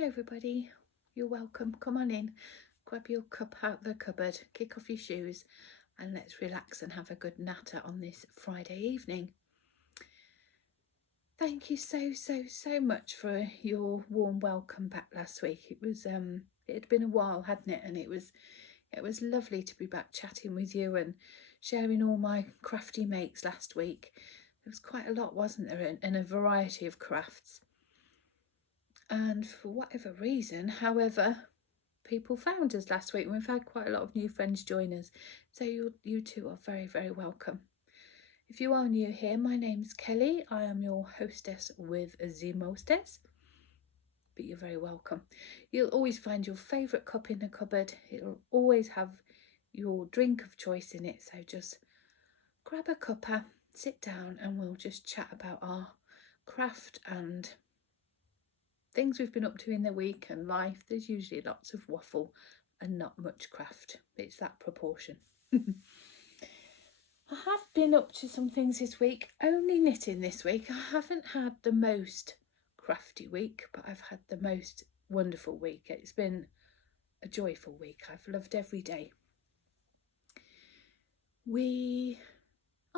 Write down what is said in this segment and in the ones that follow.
Hello everybody, you're welcome. Come on in, grab your cup out the cupboard, kick off your shoes and let's relax and have a good natter on this Friday evening. Thank you so much for your warm welcome back last week. It had been a while, hadn't it? And it was lovely to be back chatting with you and sharing all my crafty makes last week. There was quite a lot, wasn't there, and a variety of crafts. And for whatever reason, however, people found us last week and we've had quite a lot of new friends join us. So you two are very welcome. If you are new here, my name's Kelly. I am your hostess with the mostess. But you're very welcome. You'll always find your favourite cup in the cupboard. It'll always have your drink of choice in it. So just grab a cuppa, sit down and we'll just chat about our craft and things we've been up to in the week and life. There's usually lots of waffle and not much craft. It's that proportion. I have been up to some things this week, only knitting this week. I haven't had the most crafty week, but I've had the most wonderful week. It's been a joyful week. I've loved every day.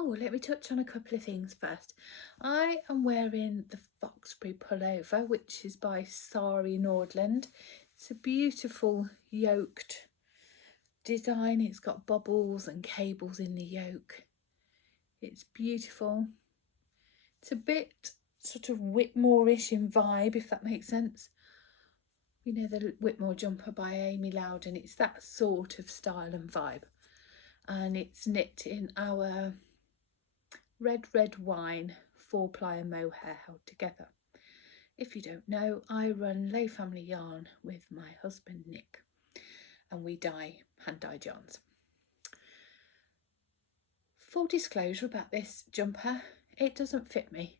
Let me touch on a couple of things first. I am wearing the Foxbury pullover, which is by Sari Nordland. It's a beautiful yoked design. It's got bubbles and cables in the yoke. It's beautiful. It's a bit sort of Whitmore-ish in vibe, if that makes sense. You know, the Whitmore jumper by Amy Loudon. It's that sort of style and vibe. And it's knit in our red wine 4-ply mohair held together. If you don't know, I run Layfamilyyarn with my husband Nick and we hand dye yarns. Full disclosure about this jumper, it doesn't fit me.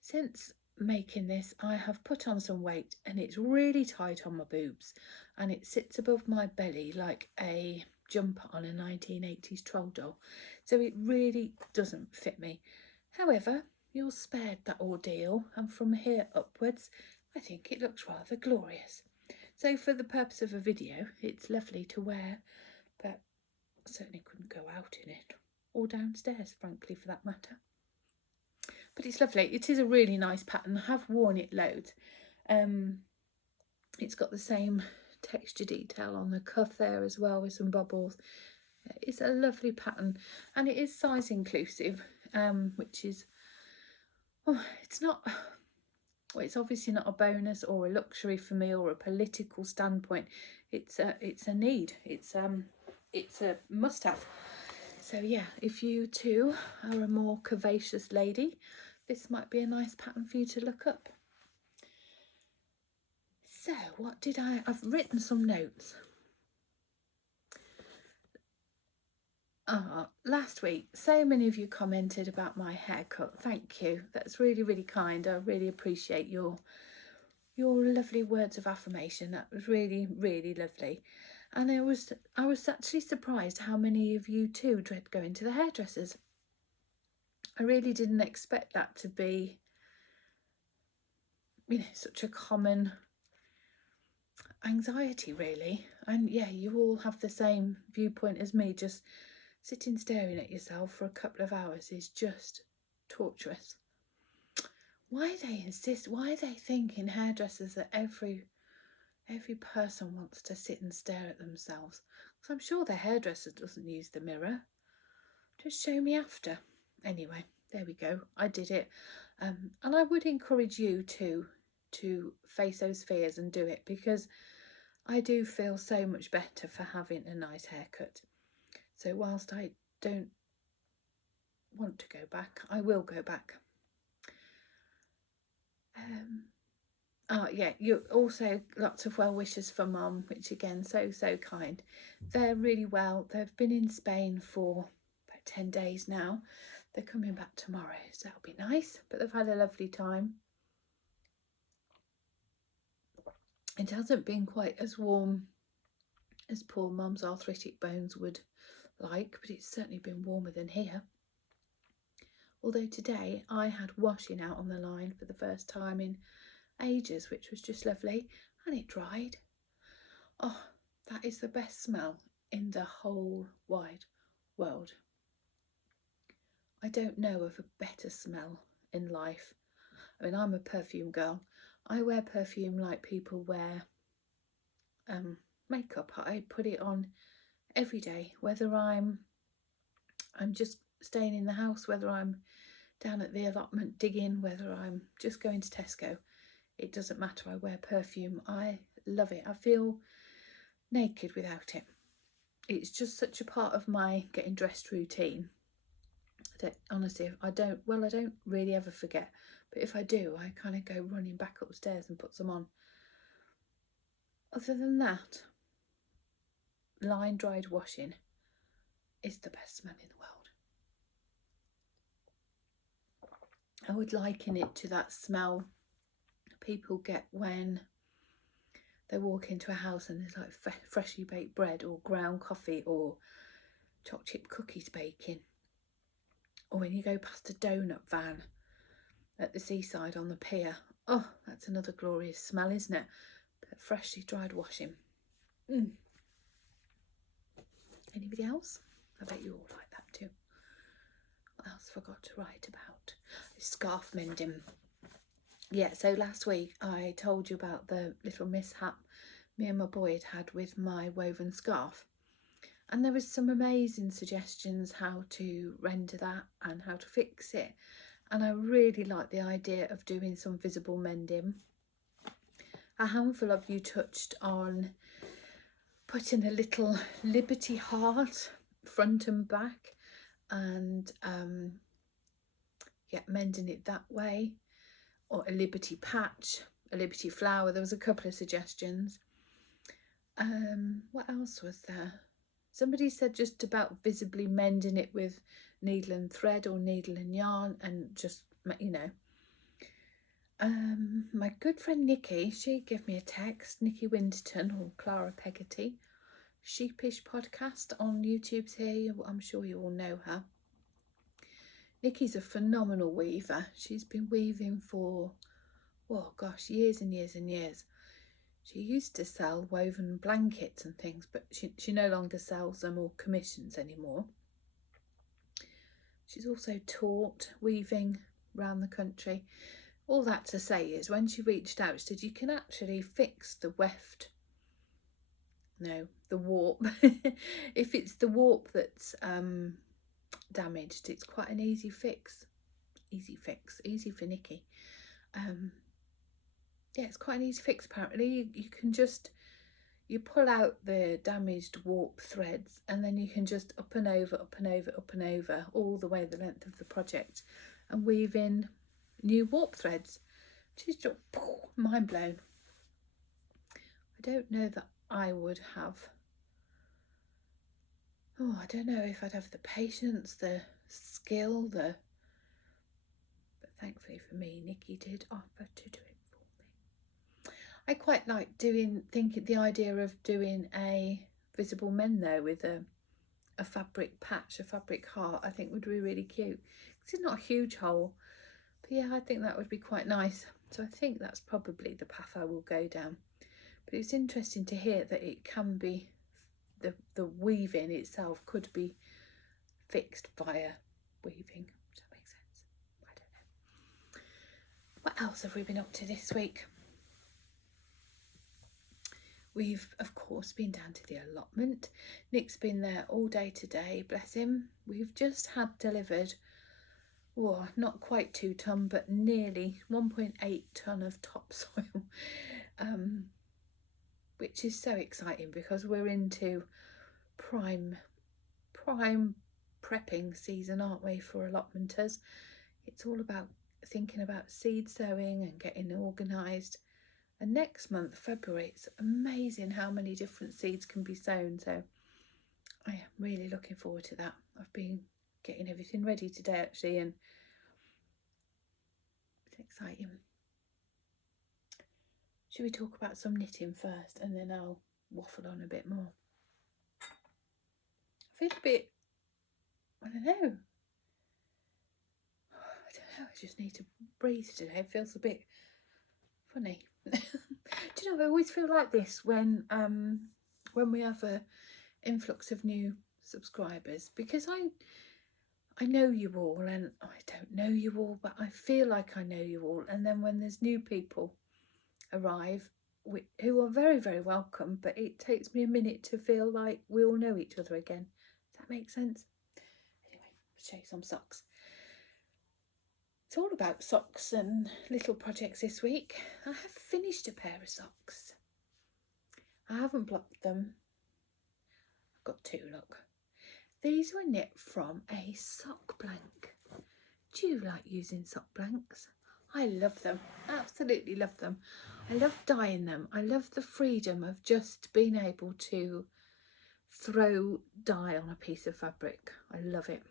Since making this I have put on some weight and it's really tight on my boobs and it sits above my belly like a jumper on a 1980s troll doll, so it really doesn't fit me. However, you're spared that ordeal and from here upwards I think it looks rather glorious. So for the purpose of a video it's lovely to wear, but I certainly couldn't go out in it or downstairs, frankly, for that matter. But it's lovely. It is a really nice pattern. I have worn it loads. It's got the same texture detail on the cuff there as well with some bubbles. It's a lovely pattern and it is size inclusive, which is, it's obviously not a bonus or a luxury for me or a political standpoint. It's a need. It's a must-have. So yeah, if you too are a more curvaceous lady, this might be a nice pattern for you to look up. So I've written some notes. Last week, so many of you commented about my haircut. Thank you. That's really kind. I really appreciate your lovely words of affirmation. That was really lovely. And I was actually surprised how many of you too dread going to the hairdressers. I really didn't expect that to be, such a common anxiety, really. And yeah, you all have the same viewpoint as me. Just sitting staring at yourself for a couple of hours is just torturous. Why they insist, why they think in hairdressers that every person wants to sit and stare at themselves, because I'm sure the hairdresser doesn't use the mirror. Just show me after. Anyway, there we go. I did it. And I would encourage you to face those fears and do it, because I do feel so much better for having a nice haircut. So whilst I don't want to go back, I will go back. Yeah, you also lots of well wishes for Mum, which again, so kind. They're really well. They've been in Spain for about 10 days now. They're coming back tomorrow, so that'll be nice, but they've had a lovely time. It hasn't been quite as warm as poor Mum's arthritic bones would like, but it's certainly been warmer than here. Although today I had washing out on the line for the first time in ages, which was just lovely. and it dried. Oh, that is the best smell in the whole wide world. I don't know of a better smell in life. I mean, I'm a perfume girl. I wear perfume like people wear makeup. I put it on every day, whether I'm just staying in the house, whether I'm down at the allotment digging, whether I'm just going to Tesco. It doesn't matter. I wear perfume. I love it. I feel naked without it. It's just such a part of my getting dressed routine that honestly, I don't really ever forget. But if I do, I kind of go running back upstairs and put some on. Other than that, line dried washing is the best smell in the world. I would liken it to that smell people get when they walk into a house and there's like freshly baked bread or ground coffee or chocolate chip cookies baking, or when you go past a donut van at the seaside on the pier. Oh, that's another glorious smell, isn't it? But freshly dried washing. Anybody else? I bet you all like that too. What else forgot to write about? Scarf mending. Yeah, so last week I told you about the little mishap me and my boy had with my woven scarf, and there was some amazing suggestions how to render that and how to fix it, and I really like the idea of doing some visible mending. A handful of you touched on putting a little Liberty heart front and back and mending it that way, or a Liberty patch, a Liberty flower. There was a couple of suggestions. What else was there? Somebody said just about visibly mending it with needle and thread or needle and yarn, and just, you know. My good friend Nikki, she gave me a text. Nikki Winterton, or Clara Peggotty, Sheepish podcast on YouTube's here. I'm sure you all know her. Nikki's a phenomenal weaver. She's been weaving for, oh gosh, years and years and years. She used to sell woven blankets and things, but she no longer sells them or commissions anymore. She's also taught weaving around the country. All that to say is, when she reached out, she said you can actually fix the weft. No, the warp. If it's the warp that's damaged, it's quite an easy fix. Easy for Nikki. Yeah, it's quite an easy fix apparently. You pull out the damaged warp threads, and then you can just up and over all the way the length of the project and weave in new warp threads. Just mind blown. I don't know that I would have, I don't know if I'd have the patience, the skill, but thankfully for me, Nikki did offer to do it for me. I quite like the idea of doing a visible mend though, with a fabric patch, a fabric heart. I think would be really cute. It's not a huge hole, but yeah, I think that would be quite nice. So I think that's probably the path I will go down. But it's interesting to hear that it can be, the weaving itself could be fixed via weaving. Does that make sense? I don't know. What else have we been up to this week? We've, of course, been down to the allotment. Nick's been there all day today, bless him. We've just had delivered, not quite 2 tonne, but nearly 1.8 tonne of topsoil, which is so exciting because we're into prime prepping season, aren't we, for allotmenters? It's all about thinking about seed sowing and getting organised. And next month, February, it's amazing how many different seeds can be sown. So I am really looking forward to that. I've been getting everything ready today actually, and it's exciting. Should we talk about some knitting first, and then I'll waffle on a bit more? I feel a bit, I don't know, I just need to breathe today. It feels a bit funny. Do you you know, I always feel like this when we have a influx of new subscribers, because I know you all, and I don't know you all, but I feel like I know you all. And then when there's new people arrive, who are very, very welcome, but it takes me a minute to feel like we all know each other again. Does that make sense? Anyway, I'll show you some socks. It's all about socks and little projects this week. I have finished a pair of socks. I haven't blocked them. I've got two, look. These were knit from a sock blank. Do you like using sock blanks? I love them, absolutely love them. I love dyeing them. I love the freedom of just being able to throw dye on a piece of fabric. I love it.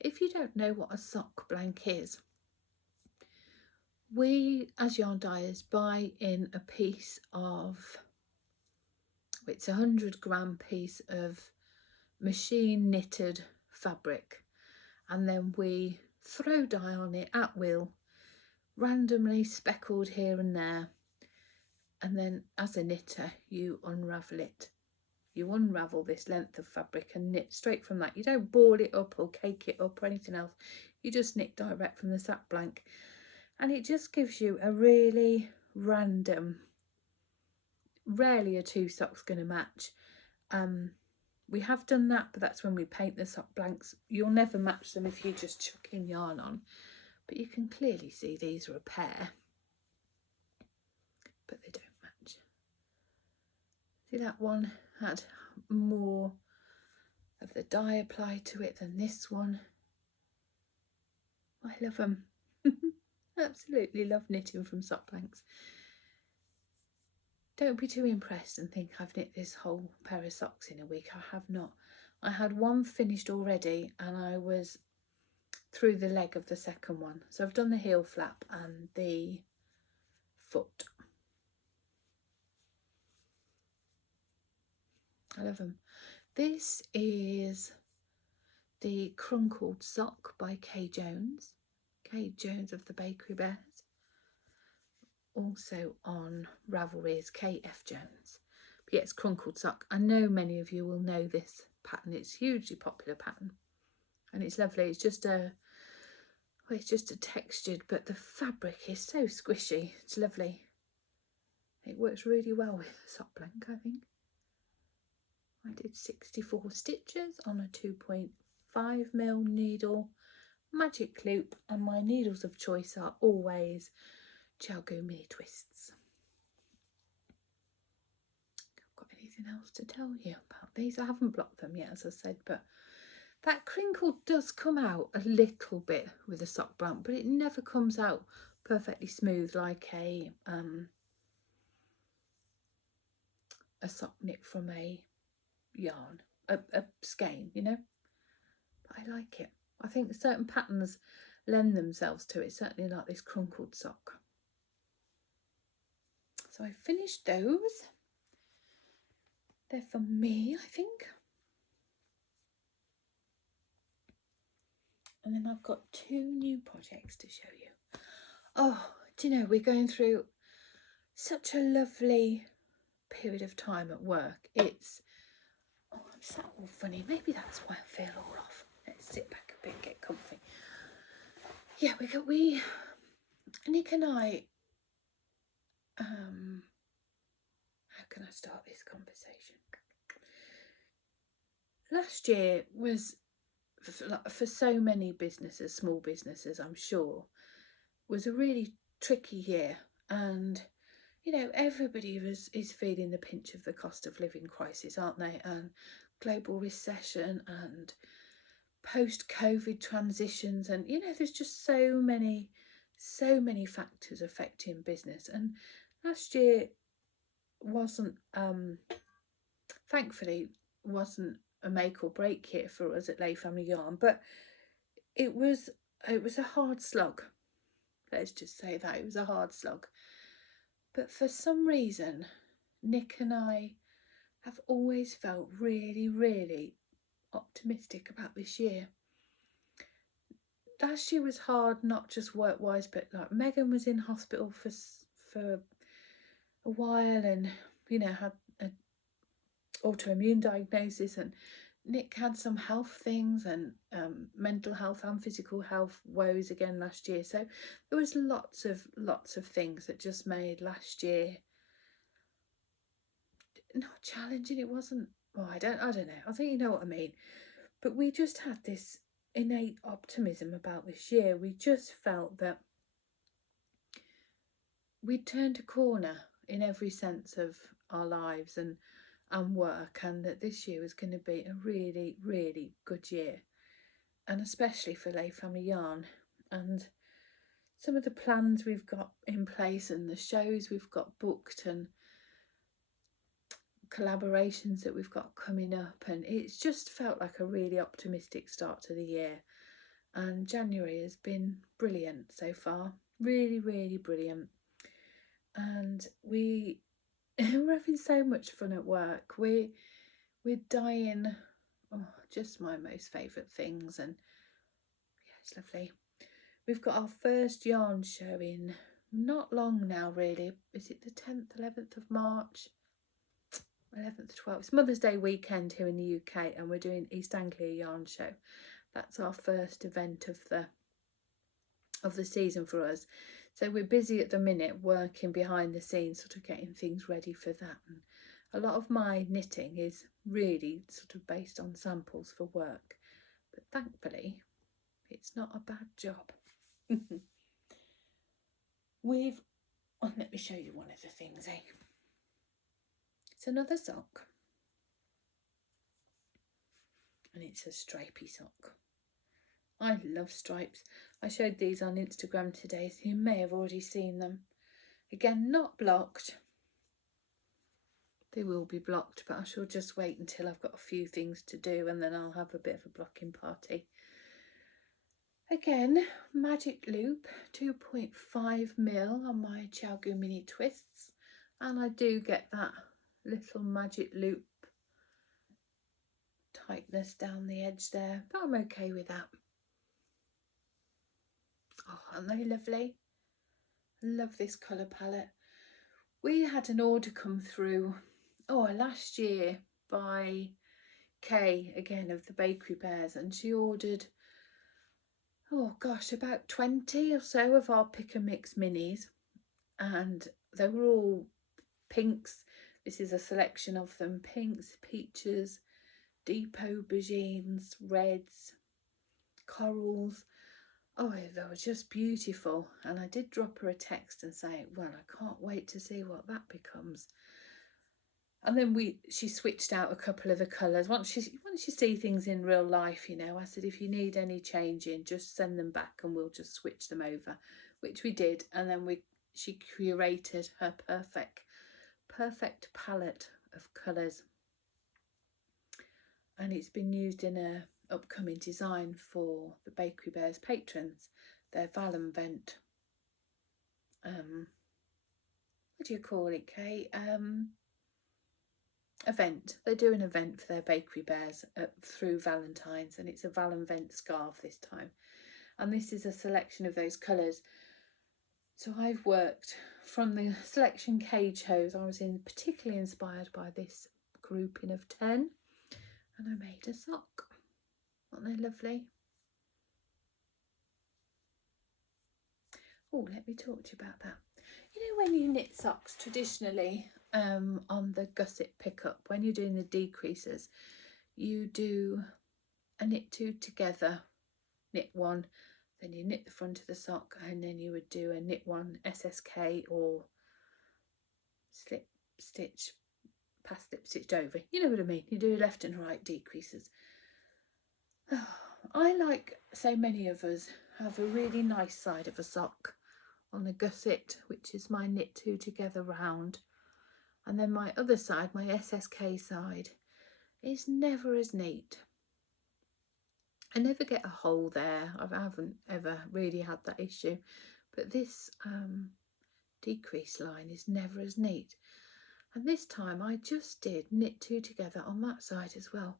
If you don't know what a sock blank is, we as yarn dyers buy in a piece of, it's a 100-gram piece of machine knitted fabric, and then we throw dye on it at will, randomly speckled here and there, and then as a knitter you unravel it. You unravel this length of fabric and knit straight from that. You don't ball it up or cake it up or anything else. You just knit direct from the sock blank, and it just gives you a really random, rarely are two socks going to match. We have done that, but that's when we paint the sock blanks. You'll never match them if you just chuck in yarn on, but you can clearly see these are a pair, but they don't match. See, that one had more of the dye applied to it than this one. I love them. Absolutely love knitting from sock blanks. Don't be too impressed and think I've knit this whole pair of socks in a week. I have not. I had one finished already, and I was through the leg of the second one. So I've done the heel flap and the foot. I love them. This is the Crunkled Sock by Kay Jones. Kay Jones of the Bakery Bears. Also on Ravelry is KF Jones. But yeah, it's Crunkled Sock. I know many of you will know this pattern. It's a hugely popular pattern, and it's lovely. It's just a textured, but the fabric is so squishy. It's lovely. It works really well with a sock blank, I think. I did 64 stitches on a 2.5mm needle, magic loop, and my needles of choice are always Chalgo mini twists. Got anything else to tell you about these? I haven't blocked them yet, as I said, but that crinkle does come out a little bit with a sock blank, but it never comes out perfectly smooth like a sock knit from a yarn, a skein, you know. But I like it. I think certain patterns lend themselves to it, certainly like this Crunkled Sock. So I finished those. They're for me, I think. And then I've got two new projects to show you. Oh, do you know, we're going through such a lovely period of time at work. It's, oh, I'm sat all funny. Maybe that's why I feel all off. Let's sit back a bit, get comfy. Yeah, Nick and I, how can I start this conversation? Last year was, for so many businesses, small businesses, I'm sure, was a really tricky year. And, you know, everybody is feeling the pinch of the cost of living crisis, aren't they? And global recession and post-COVID transitions. And, you know, there's just so many factors affecting business. And last year wasn't, thankfully, wasn't a make or break year for us at Layfamilyyarn, but it was a hard slog. Let's just say that it was a hard slog. But for some reason, Nick and I have always felt really, really optimistic about this year. Last year was hard, not just work-wise, but like Megan was in hospital for a while, and you know, had an autoimmune diagnosis, and Nick had some health things and mental health and physical health woes again last year. So there was lots of things that just made last year not challenging. It wasn't. Oh, I don't know. I think you know what I mean. But we just had this innate optimism about this year. We just felt that we'd turned a corner in every sense of our lives and work, and that this year was going to be a really, really good year, and especially for Lay Family Yarn. And some of the plans we've got in place and the shows we've got booked and collaborations that we've got coming up, and it's just felt like a really optimistic start to the year. And January has been brilliant so far, really, really brilliant. And we're having so much fun at work. We're dying, just my most favourite things, and yeah, it's lovely. We've got our first yarn show in not long now, really. Is it the 10th, 11th of March? 11th, 12th. It's Mother's Day weekend here in the UK, and we're doing East Anglia Yarn Show. That's our first event of the season for us. So we're busy at the minute working behind the scenes, sort of getting things ready for that. And a lot of my knitting is really sort of based on samples for work, but thankfully it's not a bad job. Let me show you one of the things, It's another sock, and it's a stripy sock. I love stripes. I showed these on Instagram today, so you may have already seen them. Again, not blocked. They will be blocked, but I shall just wait until I've got a few things to do, and then I'll have a bit of a blocking party. Again, magic loop, 2.5mm on my Chiaogu mini twists, and I do get that little magic loop tightness down the edge there, but I'm okay with that. Oh, aren't they lovely? I love this colour palette. We had an order come through last year by Kay, again of the Bakery Bears, and she ordered about 20 or so of our pick and mix minis, and they were all pinks. This is a selection of them: pinks, peaches, deep aubergines, reds, corals. Oh, they were just beautiful. And I did drop her a text and say, well, I can't wait to see what that becomes. And then she switched out a couple of the colours. Once you see things in real life, you know, I said, if you need any changing, just send them back and we'll just switch them over, which we did. And then she curated her perfect palette of colours, and it's been used in a upcoming design for the Bakery Bears patrons, their Allotment what do you call it, Kate? Event. They do an event for their Bakery Bears through Valentine's, and it's a Valentine scarf this time, and this is a selection of those colours. So I've worked from the selection Kay chose. I was particularly inspired by this grouping of 10, and I made a sock. Aren't they lovely? Oh, let me talk to you about that. You know, when you knit socks traditionally on the gusset pickup, when you're doing the decreases, you do a knit two together, knit one, then you knit the front of the sock, and then you would do a knit one SSK or slip stitch, past slip stitched over. You know what I mean? You do left and right decreases. I, like so many of us, have a really nice side of a sock on the gusset, which is my knit two together round, and then my other side, my SSK side, is never as neat. I never get a hole there. I haven't ever really had that issue, but this decrease line is never as neat. And this time I just did knit two together on that side as well,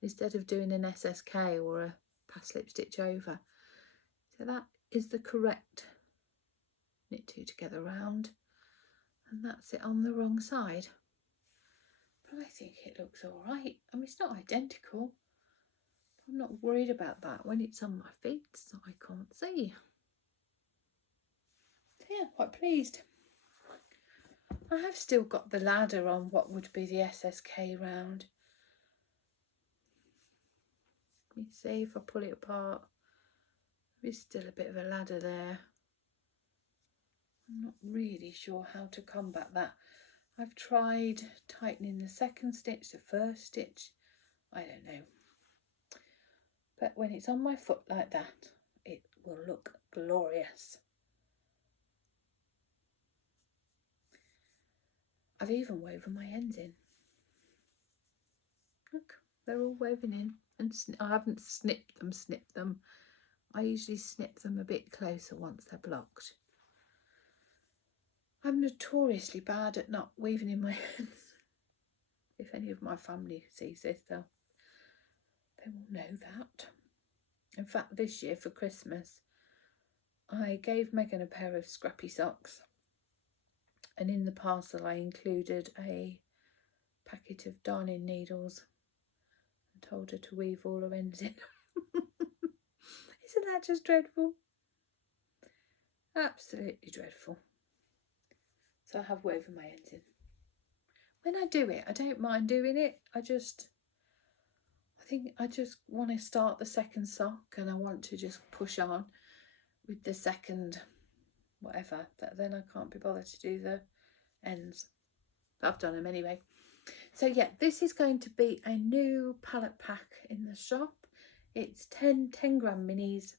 instead of doing an SSK or a past slip stitch over. So that is the correct knit two together round. and that's it on the wrong side. But I think it looks all right. I mean, it's not identical. I'm not worried about that when it's on my feet, so I can't see. So yeah, quite pleased. I have still got the ladder on what would be the SSK round. Let me see if I pull it apart. There's still a bit of a ladder there. I'm not really sure how to combat that. I've tried tightening the second stitch, the first stitch. I don't know. But when it's on my foot like that, it will look glorious. I've even woven my ends in. Look, they're all woven in, and I haven't snipped them. I usually snip them a bit closer once they're blocked. I'm notoriously bad at not weaving in my ends. If any of my family sees this, they will know that. In fact, this year for Christmas, I gave Megan a pair of scrappy socks, and in the parcel I included a packet of darning needles and told her to weave all her ends in. Isn't that just dreadful? Absolutely dreadful. So I have woven my ends in. When I do it, I don't mind doing it. I think I just want to start the second sock, and I want to just push on with the second whatever. Then I can't be bothered to do the ends. But I've done them anyway. So yeah, this is going to be a new palette pack in the shop. It's 10 gram minis,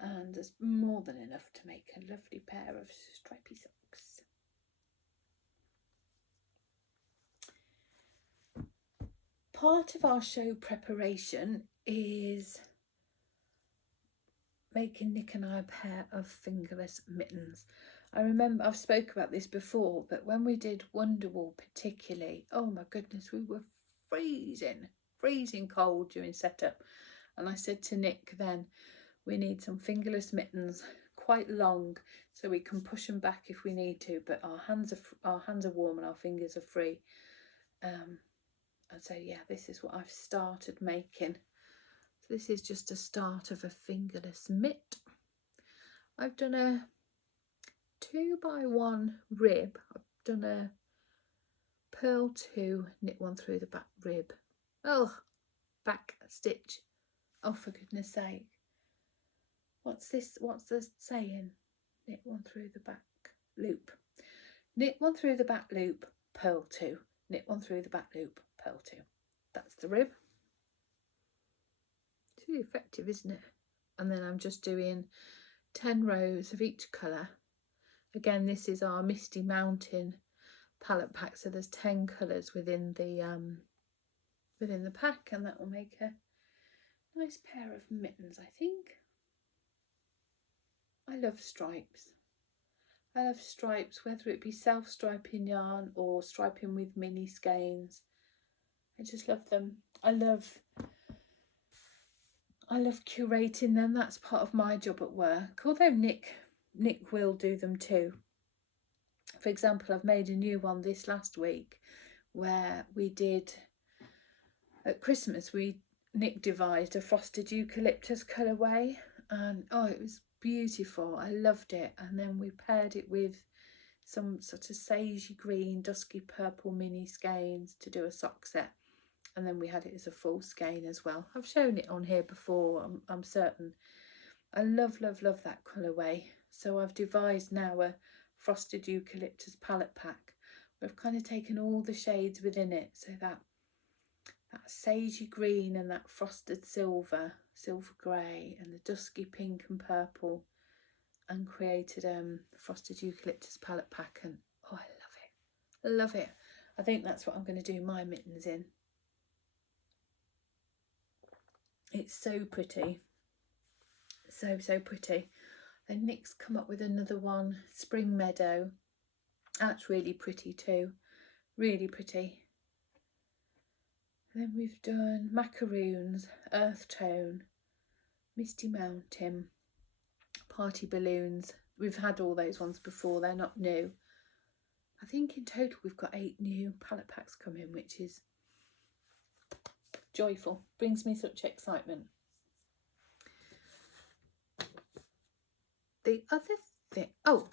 and there's more than enough to make a lovely pair of stripy socks. Part of our show preparation is making Nick and I a pair of fingerless mittens. I remember I've spoke about this before, but when we did Wonderwall particularly, oh my goodness, we were freezing cold during setup. And I said to Nick then, we need some fingerless mittens, quite long, so we can push them back if we need to, but our hands are warm and our fingers are free. And so yeah, this is what I've started making. So this is just a start of a fingerless mitt. I've done a 2x1 rib. I've done a purl 2, knit 1 through the back rib. Oh, back stitch. Oh, for goodness sake. What's this? What's the saying? Knit 1 through the back loop. Knit 1 through the back loop, purl 2. Knit 1 through the back loop, purl 2. That's the rib. It's really effective, isn't it? And then I'm just doing 10 rows of each colour. Again, this is our Misty Mountain palette pack, so there's 10 colours within the pack, and that will make a nice pair of mittens, I think. I love stripes. I love stripes, whether it be self-striping yarn or striping with mini skeins. I just love them. I love curating them. That's part of my job at work. Although Nick will do them too. For example, I've made a new one this last week where we did at Christmas. Nick devised a frosted eucalyptus colourway, and oh, it was beautiful. I loved it. And then we paired it with some sort of sagey green, dusky purple mini skeins to do a sock set. And then we had it as a full skein as well. I've shown it on here before, I'm certain. I love that colourway. So I've devised now a frosted eucalyptus palette pack. We've kind of taken all the shades within it, so that sagey green and that frosted silver grey and the dusky pink and purple, and created frosted eucalyptus palette pack. And oh, I love it. I think that's what I'm going to do my mittens in. It's so pretty, so pretty. Then Nick's come up with another one, Spring Meadow. That's really pretty too, really pretty. And then we've done Macaroons, Earth Tone, Misty Mountain, Party Balloons. We've had all those ones before, they're not new. I think in total we've got 8 new palette packs coming, which is joyful, brings me such excitement. The other thing, oh,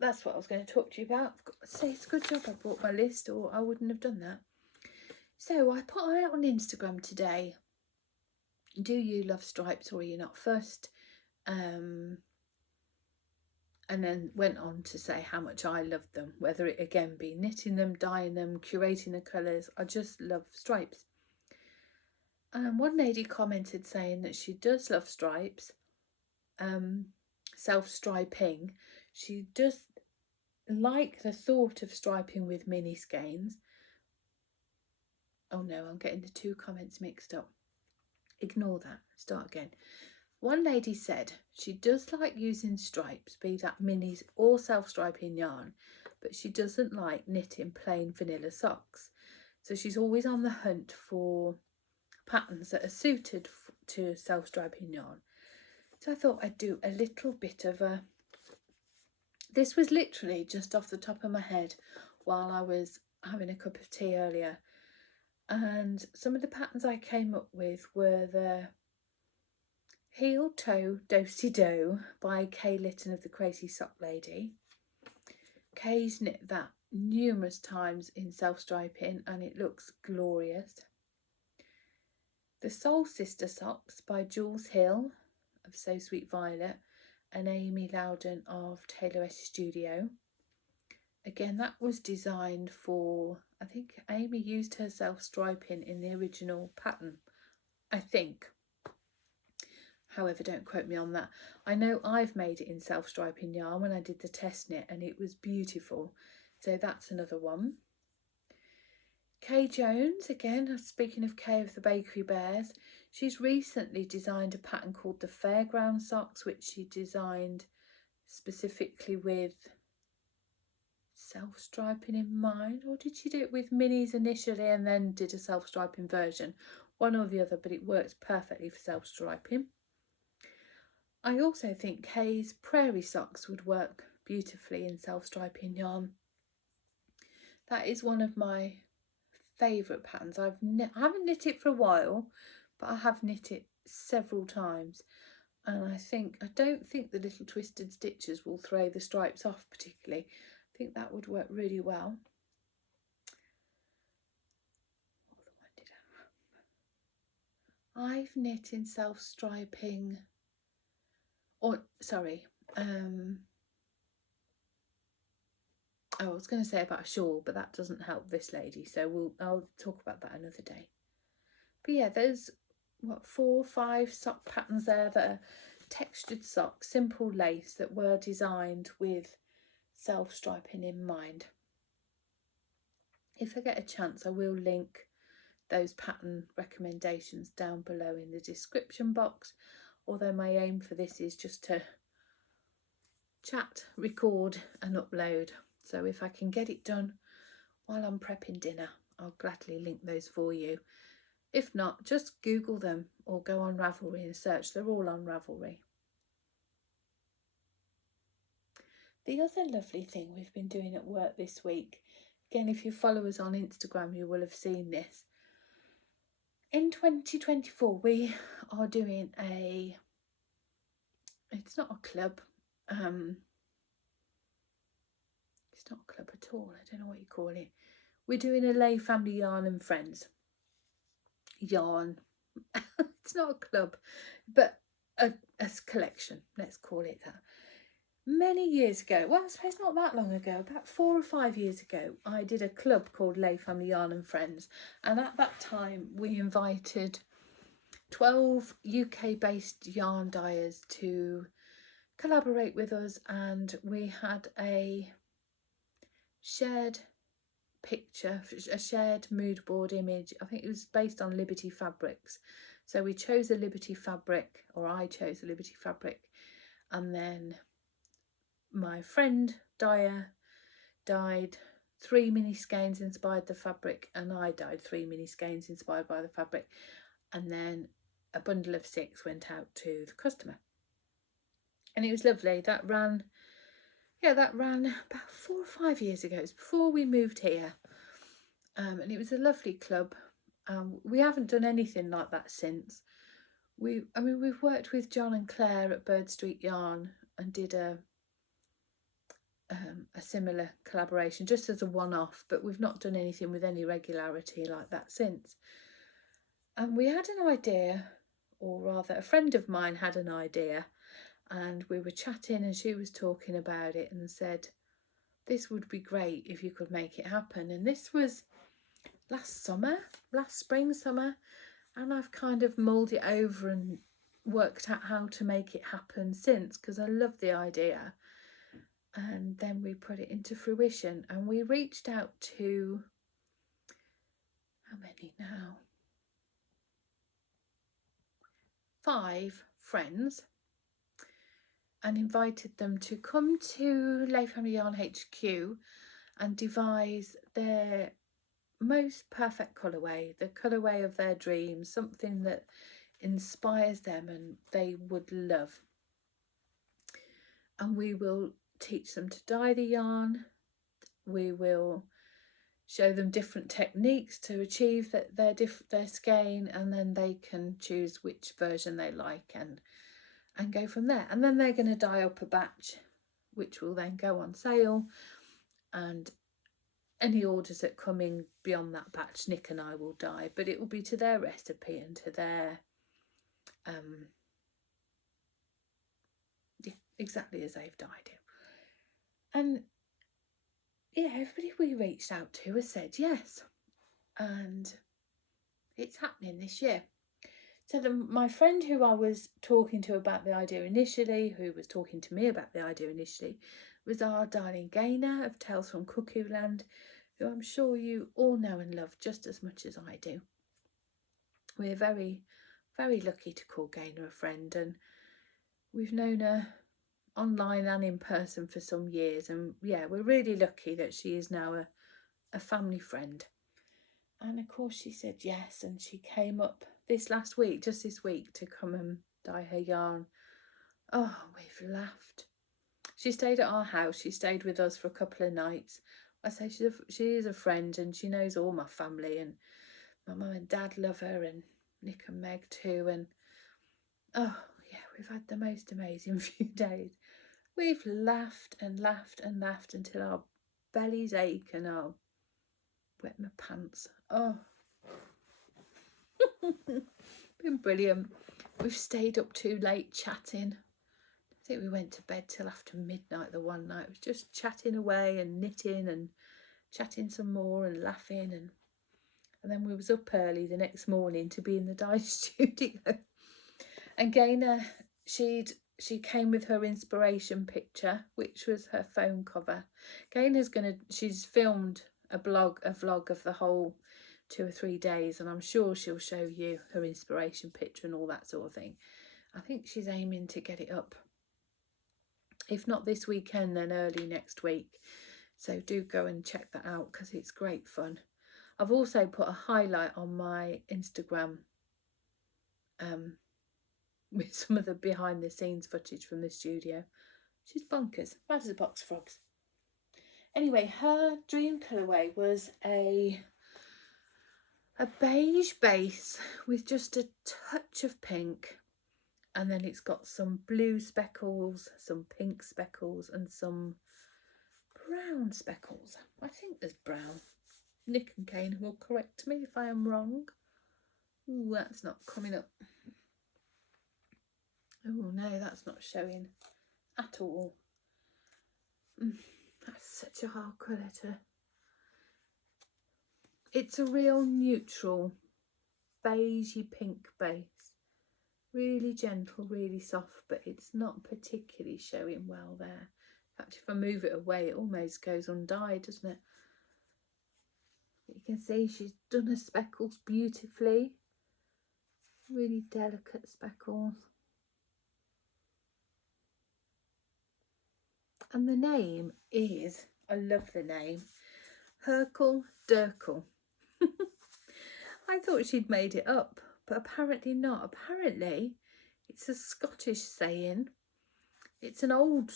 that's what I was going to talk to you about. I've got to say it's a good job I brought my list, or I wouldn't have done that. So I put out on Instagram today, do you love stripes or are you not fussed? And then went on to say how much I love them, whether it again be knitting them, dyeing them, curating the colours. I just love stripes. And one lady commented saying that she does love stripes, self-striping. She does like the thought of striping with mini skeins. Oh no, I'm getting the 2 comments mixed up. Ignore that, start again. One lady said she does like using stripes, be that minis or self-striping yarn, but she doesn't like knitting plain vanilla socks. So she's always on the hunt for patterns that are suited to self-striping yarn. So I thought I'd do a little bit of a... This was literally just off the top of my head while I was having a cup of tea earlier. And some of the patterns I came up with were the Heel Toe Do-Si Do by Kay Litton of the Crazy Sock Lady. Kay's knit that numerous times in self-striping and it looks glorious. The Soul Sister Socks by Jooles Hill of So Sweet Violet and Amy Loudon of Taylor S Studio. Again, that was designed for, I think Amy used her self-striping in the original pattern, I think. However, don't quote me on that. I know I've made it in self-striping yarn when I did the test knit and it was beautiful. So that's another one. Kay Jones, again, speaking of Kay of the Bakery Bears, she's recently designed a pattern called the Fairground Socks, which she designed specifically with self-striping in mind, or did she do it with minis initially and then did a self-striping version? One or the other, but it works perfectly for self-striping. I also think Kay's Prairie socks would work beautifully in self-striping yarn. That is one of my favourite patterns. I haven't knit it for a while, but I have knit it several times, and I don't think the little twisted stitches will throw the stripes off particularly. I think that would work really well. What one did I have? I've knit in self-striping, or sorry, I was going to say about a shawl, but that doesn't help this lady, so I'll talk about that another day. But yeah, there's what, 4 or 5 sock patterns there that are textured socks, simple lace, that were designed with self-striping in mind. If I get a chance, I will link those pattern recommendations down below in the description box, although my aim for this is just to chat, record and upload. So if I can get it done while I'm prepping dinner, I'll gladly link those for you. If not, just Google them or go on Ravelry and search. They're all on Ravelry. The other lovely thing we've been doing at work this week, again, if you follow us on Instagram, you will have seen this. In 2024, we are doing it's not a club. It's not a club at all. I don't know what you call it. We're doing a Layfamilyyarn and Friends yarn. It's not a club, but a collection, let's call it that. Many years ago, well, I suppose not that long ago, about 4 or 5 years ago, I did a club called Layfamilyyarn and Friends, and at that time we invited 12 UK-based yarn dyers to collaborate with us, and we had a shared picture, a shared mood board image. I think it was based on Liberty fabrics, so we chose a Liberty fabric, or I chose a Liberty fabric, and then my friend dyer dyed 3 mini skeins inspired the fabric, and I dyed 3 mini skeins inspired by the fabric, and then a bundle of 6 went out to the customer, and it was lovely. That ran Yeah, that ran about 4 or 5 years ago. It was before we moved here. And it was a lovely club. We haven't done anything like that since. We've worked with John and Claire at Bird Street Yarn and did a similar collaboration just as a one-off, but we've not done anything with any regularity like that since. And we had an idea, or rather a friend of mine had an idea, and we were chatting and she was talking about it and said, this would be great if you could make it happen. And this was last spring, summer, and I've kind of mulled it over and worked out how to make it happen since, because I love the idea. And then we put it into fruition, and we reached out to, how many now? 5 friends, and invited them to come to Layfamilyyarn HQ and devise their most perfect colourway, the colourway of their dreams, something that inspires them and they would love. And we will teach them to dye the yarn. We will show them different techniques to achieve their skein, and then they can choose which version they like and go from there. And then they're going to dye up a batch which will then go on sale, and any orders that come in beyond that batch, Nick and I will dye, but it will be to their recipe and to their exactly as they've dyed it. And yeah, everybody we reached out to has said yes, and it's happening this year. So my friend who I was talking to about the idea initially, who was talking to me about the idea initially, was our darling Gaynor of Tales from Cuckoo Land, who I'm sure you all know and love just as much as I do. We're very, very lucky to call Gaynor a friend, and we've known her online and in person for some years, and yeah, we're really lucky that she is now a family friend. And of course she said yes, and she came up just this week to come and dye her yarn. Oh, we've laughed. She stayed at our house. She stayed with us for a couple of nights. I say she is a friend, and she knows all my family, and my mum and dad love her, and Nick and Meg too. And oh yeah, we've had the most amazing few days. We've laughed and laughed and laughed until our bellies ache and I'll wet my pants. Oh, been brilliant. We've stayed up too late chatting. I think we went to bed till after midnight the one night. It was just chatting away and knitting and chatting some more and laughing, and then we was up early the next morning to be in the dye studio. And Gaynor, she came with her inspiration picture, which was her phone cover. Gaynor's she's filmed a vlog of the whole 2 or 3 days, and I'm sure she'll show you her inspiration picture and all that sort of thing. I think she's aiming to get it up, if not this weekend, then early next week. So do go and check that out, because it's great fun. I've also put a highlight on my Instagram with some of the behind the scenes footage from the studio. She's bonkers, mad as a box of frogs. Anyway, her dream colourway was a beige base with just a touch of pink, and then it's got some blue speckles, some pink speckles, and some brown speckles. I think there's brown. Nick and Kane will correct me if I am wrong. Ooh, that's not coming up. Oh no, that's not showing at all. That's such a hard colour to... It's a real neutral beigey pink base. Really gentle, really soft, but it's not particularly showing well there. In fact, if I move it away, it almost goes undyed, doesn't it? But you can see she's done her speckles beautifully. Really delicate speckles. And the name is, I love the name, Herkel Durkel. I thought she'd made it up, but apparently not. Apparently it's a Scottish saying, It's an old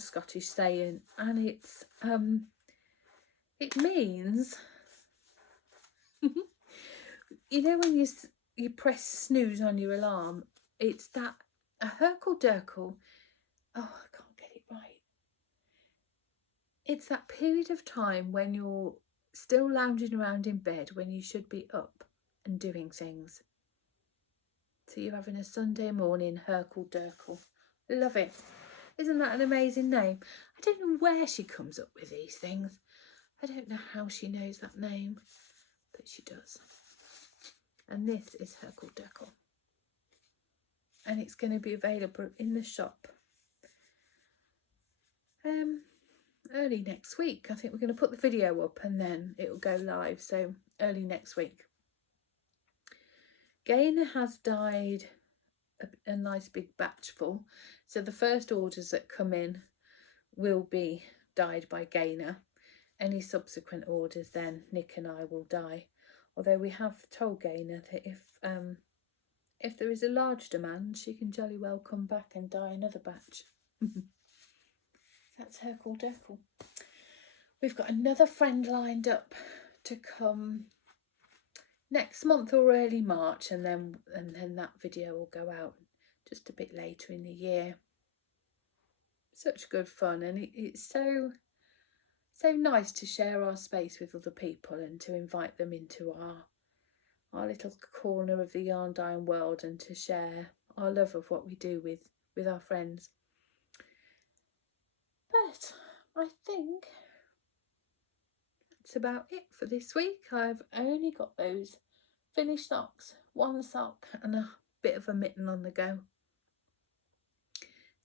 Scottish saying, and it means, you know, when you press snooze on your alarm, it's that a hurkle-durkle. Oh, I can't get it right. It's that period of time when you're still lounging around in bed when you should be up and doing things. So you're having a Sunday morning hurkle-durkle. Love it. Isn't that an amazing name? I don't know where she comes up with these things. I don't know how she knows that name, but she does. And this is hurkle-durkle. And it's going to be available in the shop early next week. I think we're going to put the video up and then it'll go live, so early next week. Gaynor has dyed a nice big batch full, so the first orders that come in will be dyed by Gaynor. Any subsequent orders then Nick and I will dye, although we have told Gaynor that if there is a large demand, she can jolly well come back and dye another batch. That's hurkle-durkle. We've got another friend lined up to come next month or early March, and then that video will go out just a bit later in the year. Such good fun, and it's so nice to share our space with other people and to invite them into our little corner of the yarn dyeing world and to share our love of what we do with our friends. But I think that's about it for this week. I've only got those finished socks, one sock and a bit of a mitten on the go.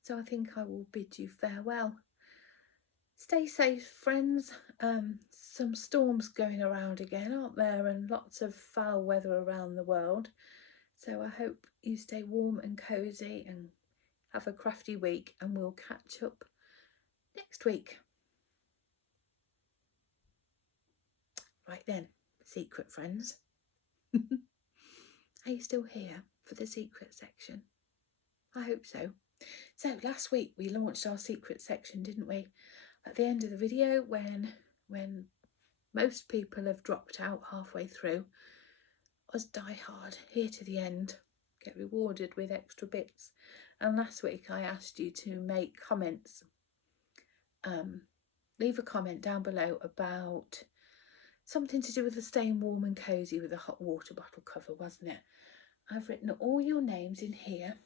So I think I will bid you farewell. Stay safe, friends. Some storms going around again, aren't there? And lots of foul weather around the world. So I hope you stay warm and cosy and have a crafty week, and we'll catch up next week. Right then, secret friends. Are you still here for the secret section? I hope so. So last week we launched our secret section, didn't we? At the end of the video, when most people have dropped out halfway through, us die hard here to the end, get rewarded with extra bits. And last week I asked you to make comments, leave a comment down below about something to do with the staying warm and cosy with a hot water bottle cover, wasn't it? I've written all your names in here.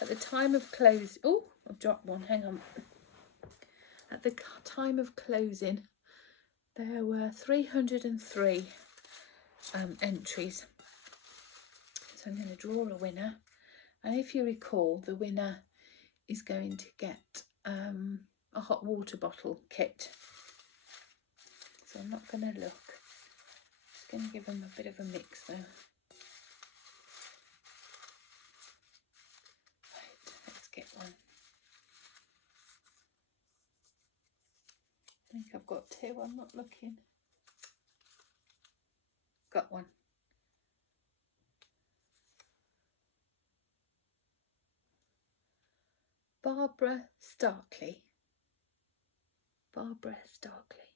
At the time of close, oh, I've dropped one, hang on. At the time of closing, there were 303 entries. So I'm going to draw a winner. And if you recall, the winner is going to get a hot water bottle kit. So I'm not going to look. Just going to give them a bit of a mix though. Right, let's get one. I think I've got two, I'm not looking. Got one. Barbara Starkley. Barbara Starkley.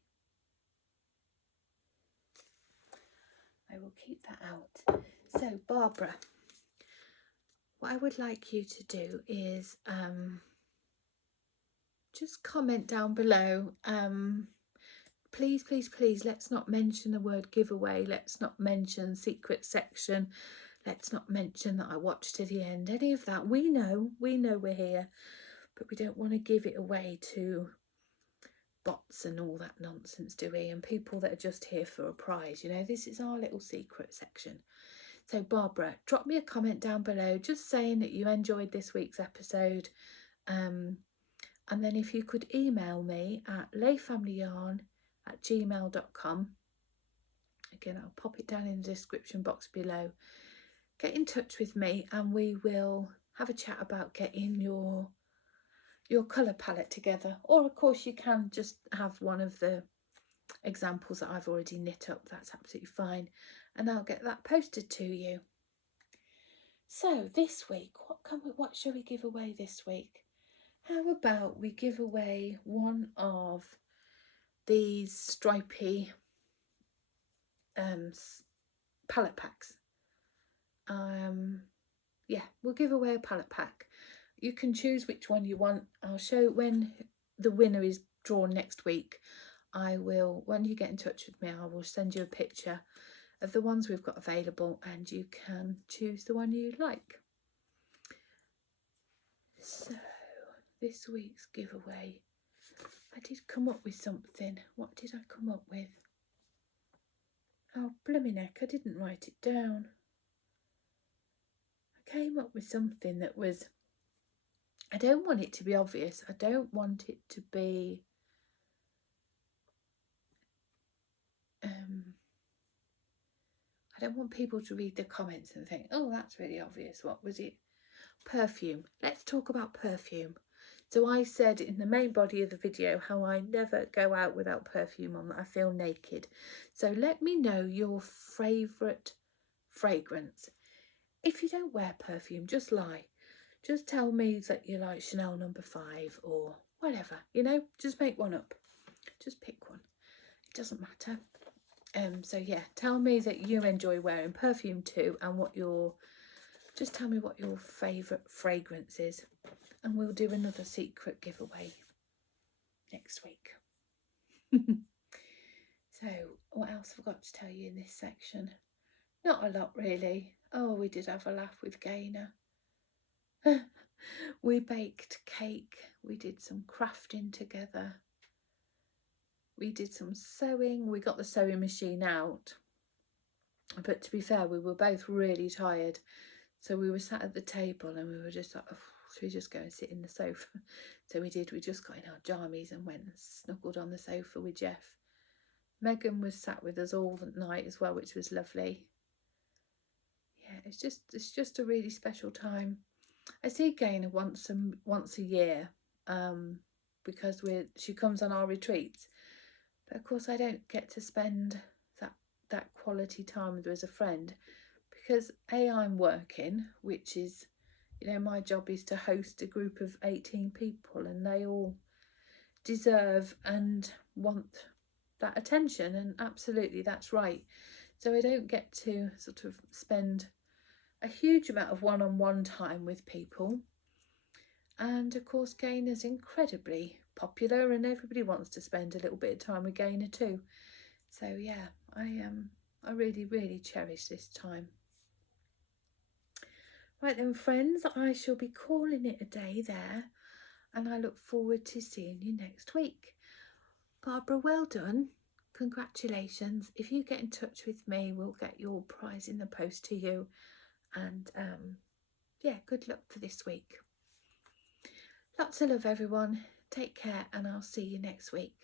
I will keep that out. So Barbara, what I would like you to do is just comment down below. Please, please, please, let's not mention the word giveaway. Let's not mention secret section. Let's not mention that I watched to the end. Any of that. We know we're here, but we don't want to give it away to bots and all that nonsense, do we? And people that are just here for a prize. You know, this is our little secret section. So Barbara, drop me a comment down below just saying that you enjoyed this week's episode. And then if you could email me at layfamilyyarn@gmail.com. Again, I'll pop it down in the description box below. Get in touch with me and we will have a chat about getting your colour palette together. Or of course you can just have one of the examples that I've already knit up. That's absolutely fine. And I'll get that posted to you. So this week, what shall we give away this week? How about we give away one of these stripy palette packs? Yeah, we'll give away a palette pack. You can choose which one you want. I'll show when the winner is drawn next week. I will, when you get in touch with me, I will send you a picture of the ones we've got available and you can choose the one you like. So this week's giveaway, I did come up with something. What did I come up with? Oh, blooming heck, I didn't write it down. I came up with something that was, I don't want it to be obvious. I don't want it to be I don't want people to read the comments and think, oh, that's really obvious. What was it? Perfume. Let's talk about perfume. So I said in the main body of the video how I never go out without perfume on, that I feel naked. So let me know your favourite fragrance. If you don't wear perfume, just lie. Just tell me that you like Chanel No. 5 or whatever, you know, just make one up. Just pick one. It doesn't matter. So yeah, tell me that you enjoy wearing perfume too, and just tell me what your favourite fragrance is, and we'll do another secret giveaway next week. So what else have I got to tell you in this section? Not a lot really. Oh, we did have a laugh with Gaynor. We baked cake, we did some crafting together. We did some sewing. We got the sewing machine out, but to be fair, we were both really tired, so we were sat at the table and we were just like, oh, should we just go and sit in the sofa? So we did. We just got in our jammies and went and snuggled on the sofa with Jeff. Megan was sat with us all the night as well, which was lovely. Yeah, it's just a really special time. I see Gaynor once a year, because she comes on our retreats. But of course I don't get to spend that quality time with her as a friend, because I'm working, which is, you know, my job is to host a group of 18 people, and they all deserve and want that attention, and absolutely that's right. So I don't get to sort of spend a huge amount of one-on-one time with people. And of course Gaynor's incredibly popular and everybody wants to spend a little bit of time with Gaynor too. So yeah, I really cherish this time. Right then friends, I shall be calling it a day there, and I look forward to seeing you next week. Barbara, well done. Congratulations. If you get in touch with me, we'll get your prize in the post to you. And yeah, good luck for this week. Lots of love everyone. Take care, and I'll see you next week.